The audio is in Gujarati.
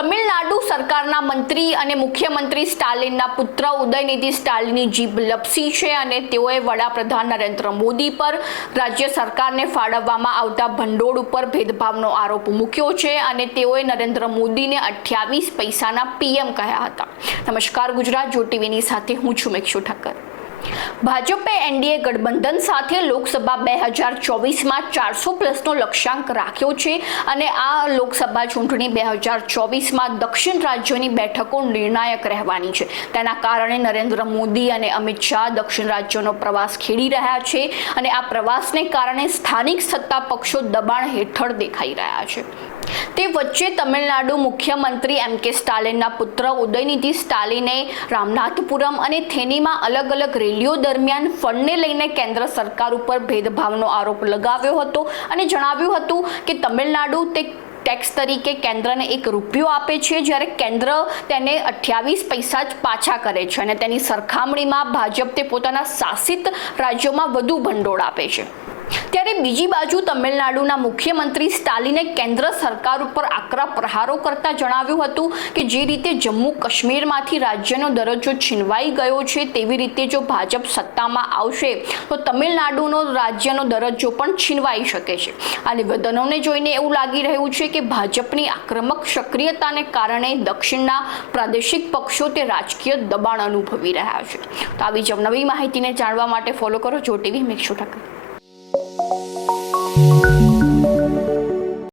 તમિલનાડુ સરકારના મંત્રી અને મુખ્યમંત્રી સ્ટાલિનના પુત્ર ઉદયનિધિ સ્ટાલિનની જીભ લપસી છે અને તેઓએ વડાપ્રધાન નરેન્દ્ર મોદી પર રાજ્ય સરકારને ફાળવવામાં આવતા ભંડોળ ઉપર ભેદભાવનો આરોપ મૂક્યો છે અને તેઓએ નરેન્દ્ર મોદીને અઠ્યાવીસ પૈસાના પીએમ કહ્યા હતા. નમસ્કાર ગુજરાત, જો ટીવીની સાથે હું છું મેક્ષુ ઠક્કર ભાજપે એનડીએ ગઠબંધન સાથે લોકસભા બે હજાર ચોવીસમાં ચારસો પ્લસનો લક્ષ્યાંક રાખ્યો છે અને આ લોકસભા ચૂંટણી બે હજાર ચોવીસમાં દક્ષિણ રાજ્યોની બેઠકો નિર્ણાયક રહેવાની છે. તેના કારણે નરેન્દ્ર મોદી અને અમિત શાહ દક્ષિણ રાજ્યોનો પ્રવાસ ખેડી રહ્યા છે અને આ પ્રવાસને કારણે સ્થાનિક સત્તા પક્ષો દબાણ હેઠળ દેખાઈ રહ્યા છે. તે વચ્ચે તમિલનાડુ મુખ્યમંત્રી એમ કે સ્ટાલિનના પુત્ર ઉદયનિધિ સ્ટાલિને રામનાથપુરમ અને થેનીમાં અલગ અલગ રેલીઓ દરમિયાન ફંડને લઈને કેન્દ્ર સરકાર ઉપર ભેદભાવનો આરોપ લગાવ્યો હતો અને જણાવ્યું હતું કે તમિલનાડુ તે ટેક્સ તરીકે કેન્દ્રને એક રૂપિયો આપે છે, જ્યારે કેન્દ્ર તેને અઠ્યાવીસ પૈસા જ પાછા કરે છે અને તેની સરખામણીમાં ભાજપ તે પોતાના શાસિત રાજ્યોમાં વધુ ભંડોળ આપે છે. બીજી બાજુ તમિલનાડુના મુખ્યમંત્રી સ્ટાલિને કેન્દ્ર સરકાર ઉપર આકરા પ્રહારો કરતા જણાવ્યું હતું કે જે રીતે જમ્મુ કાશ્મીરમાંથી રાજ્યનો દરજ્જો છીનવાઈ ગયો છે, તેવી રીતે જો ભાજપ સત્તામાં આવશે, તો તમિલનાડુનો રાજ્યનો દરજ્જો પણ છીનવાઈ શકે છે. આ નિવેદનોને જોઈને એવું લાગી રહ્યું છે કે ભાજપની આક્રમક સક્રિયતાને કારણે દક્ષિણના પ્રાદેશિક પક્ષો તે રાજકીય દબાણ અનુભવી રહ્યા છે. તો આવી જ નવી માહિતીને જાણવા માટે ફોલો કરો, જો ટીવી મેક્ષો ઠક્કર